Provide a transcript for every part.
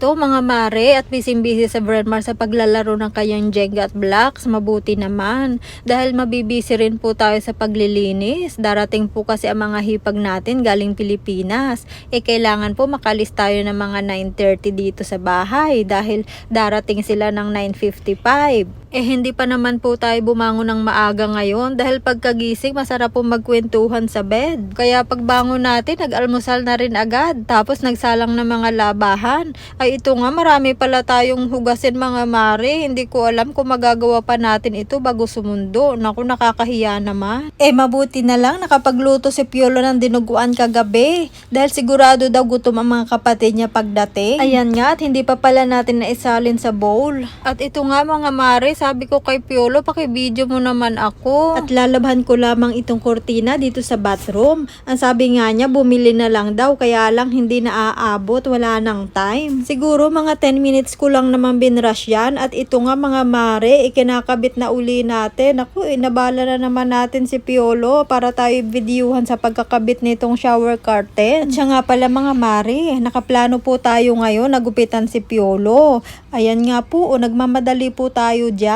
Ito mga mare at busy sa Brandmar sa paglalaro ng kanyang Jenga at blocks. Mabuti naman dahil mabibisi rin po tayo sa paglilinis. Darating po kasi ang mga hipag natin galing Pilipinas. Kailangan po makalis tayo ng mga 9:30 dito sa bahay dahil darating sila ng 9:55. Hindi pa naman po tayo bumangon ng maaga ngayon dahil pagkagising masarap po magkwentuhan sa bed. Kaya pagbangon natin, nag-almusal na rin agad. Tapos nagsalang ng mga labahan. Ay ito nga, marami pala tayong hugasin mga mare. Hindi ko alam kung magagawa pa natin ito bago sumundo. Naku, nakakahiya naman. Mabuti na lang nakapagluto si Piolo ng dinuguan kagabi. Dahil sigurado daw gutom ang mga kapatid niya pagdating. Ayan nga, at hindi pa pala natin naisalin sa bowl. At ito nga mga mare, sabi ko kay Piolo, paki-video mo naman ako. At lalabhan ko lamang itong kurtina dito sa bathroom. Ang sabi nga niya, bumili na lang daw, kaya lang hindi na aabot, wala nang time. Siguro mga 10 minutes ko lang naman binrush yan. At ito nga mga mare, ikinakabit na uli natin. Ako, nabala na naman natin si Piolo para tayo videohan sa pagkakabit nitong shower curtain. At siya nga pala mga mare, nakaplano po tayo ngayon, nagupitan si Piolo. Ayan nga po, nagmamadali po tayo dyan.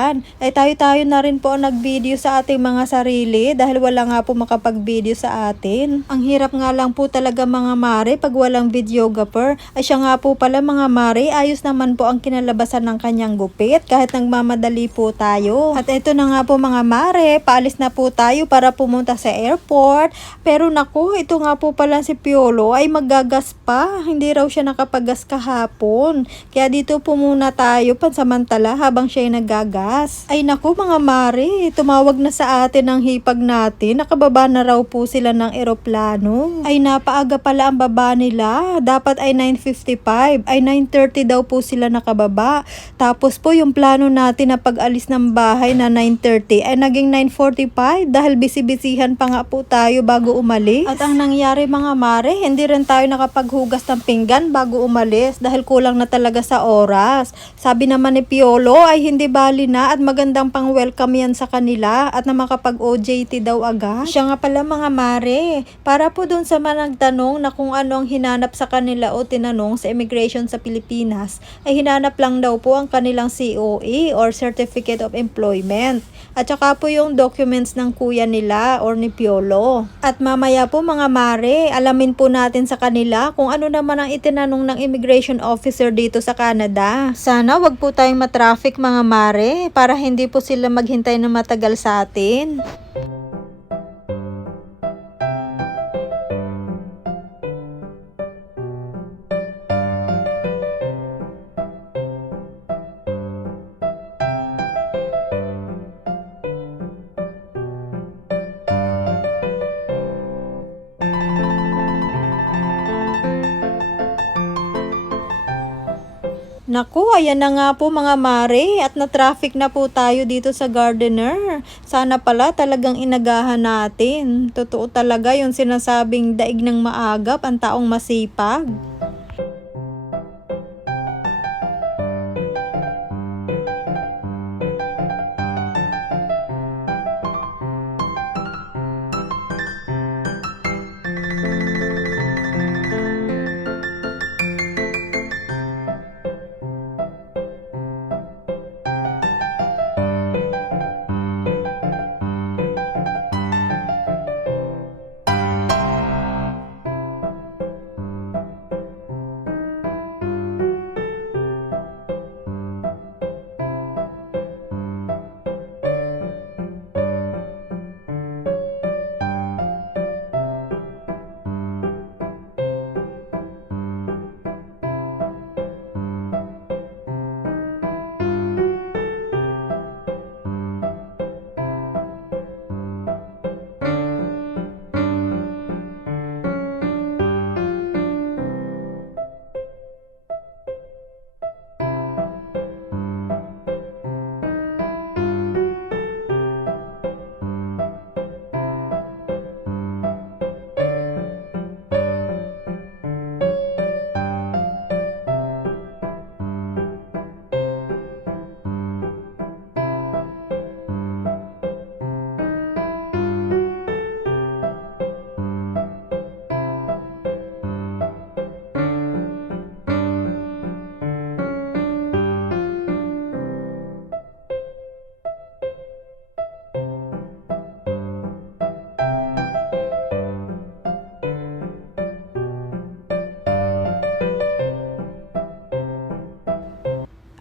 Tayo na rin po nag-video sa ating mga sarili dahil wala nga po makapag-video sa atin. Ang hirap nga lang po talaga mga mare pag walang videographer. Siya nga po pala mga mare, ayos naman po ang kinalabasan ng kanyang gupit kahit nagmamadali po tayo. At ito na nga po mga mare, paalis na po tayo para pumunta sa airport. Pero naku, ito nga po pala si Piolo ay magagas pa. Hindi raw siya nakapagas kahapon. Kaya dito po muna tayo pansamantala habang siya ay nagagas. Ay naku mga mare, tumawag na sa atin ang hipag natin. Nakababa na raw po sila ng eroplano. Ay napaaga pala ang baba nila. Dapat ay 9:55. Ay 9:30 daw po sila nakababa. Tapos po yung plano natin na pag-alis ng bahay na 9:30 ay naging 9:45 dahil bisibisihan pa nga po tayo bago umalis. At ang nangyari mga mare, hindi rin tayo nakapaghugas ng pinggan bago umalis dahil kulang na talaga sa oras. Sabi naman ni Piolo ay hindi bali na at magandang pang welcome yan sa kanila at na makapag OJT daw agad. Siya nga pala mga mare, para po dun sa mga nagtanong na kung ano ang hinanap sa kanila o tinanong sa immigration sa Pilipinas, ay hinanap lang daw po ang kanilang COE or Certificate of Employment. At saka po yung documents ng kuya nila or ni Piolo. At mamaya po mga mare, alamin po natin sa kanila kung ano naman ang itinanong ng immigration officer dito sa Canada. Sana wag po tayong matraffic mga mare para hindi po sila maghintay na matagal sa atin. Naku, ayan na nga po mga mare at na-traffic na po tayo dito sa Gardener. Sana pala talagang inagahan natin. Totoo talaga yung sinasabing daig ng maagap ang taong masipag.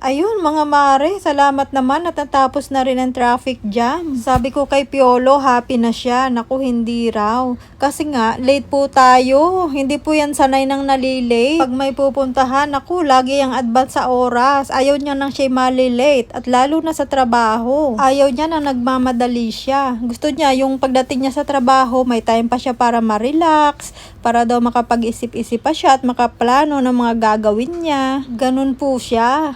Ayun mga mare, salamat naman at natapos na rin ang traffic jam. Sabi ko kay Piolo, happy na siya. Naku, hindi raw. Kasi nga, late po tayo. Hindi po yan sanay nang nalilate. Pag may pupuntahan, naku, lagi yung advance sa oras. Ayaw niya nang siya malilate. At lalo na sa trabaho. Ayaw niya na nagmamadali siya. Gusto niya yung pagdating niya sa trabaho, may time pa siya para ma-relax. Para daw makapag-isip-isip pa siya at makaplano ng mga gagawin niya. Ganun po siya.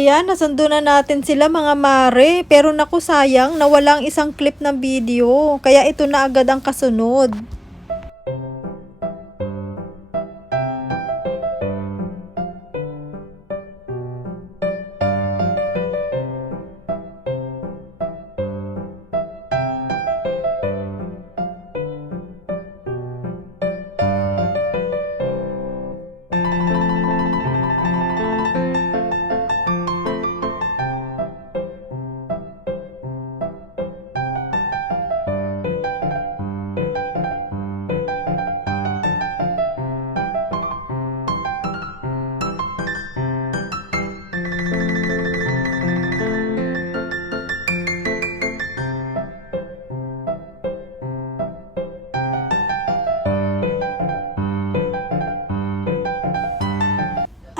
Ayan, nasundo na natin sila mga mare. Pero naku sayang, nawalang isang clip ng video. Kaya ito na agad ang kasunod.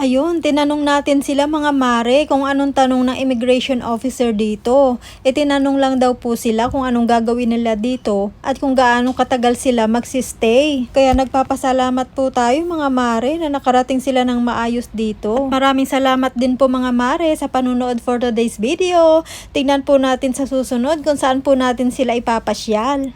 Ayun, tinanong natin sila mga mare kung anong tanong ng immigration officer dito. Tinanong lang daw po sila kung anong gagawin nila dito at kung gaano katagal sila magsistay. Kaya nagpapasalamat po tayo mga mare na nakarating sila ng maayos dito. Maraming salamat din po mga mare sa panunood for today's video. Tingnan po natin sa susunod kung saan po natin sila ipapasyal.